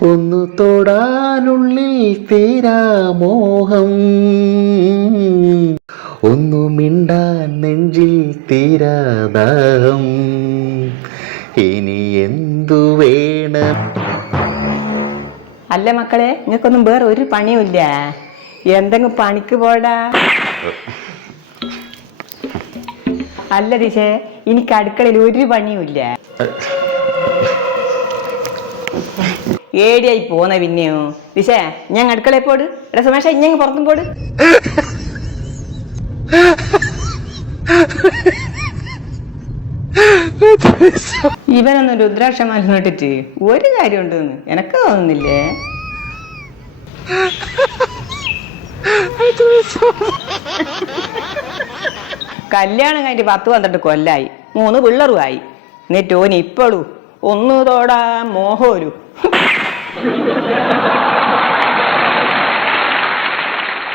ഒന്നു തൊടാനുള്ളിൽ തീരാമോഹം ഒന്നു മിണ്ടാൻ നെഞ്ചിൽ തീരാദാഹം ഇനി എന്തു വേണം? അല്ല മക്കളെ നിങ്ങൾക്കൊന്നും വേറെ ഒരു പണിയുമില്ല എന്തെങ്കിലും പണിക്ക് പോടാ? അല്ല ദിശേ എനിക്ക് അടുക്കളയിൽ ഒരു പണിയുമില്ല ഏടിയായി പോന്നെ പിന്നെയോ? വിശേ ഞാൻ അടുക്കളയിൽ പോട്. എടാ സുമേഷ ഇഞ്ഞങ്ങ് പുറത്തും പോട്. ഇവനൊന്നും രുദ്രാക്ഷമാല നോട്ടിട്ട് ഒരു കാര്യം ഉണ്ടെന്ന് എനക്ക് തോന്നുന്നില്ലേ? കല്യാണം കഴിഞ്ഞ് പത്ത് പന്ത്രണ്ട് കൊല്ലായി. മൂന്ന് പിള്ളറുമായി എന്നിട്ട് ഓന് ഇപ്പോഴും ഒന്നു തോടാ മോഹോരു Thank you.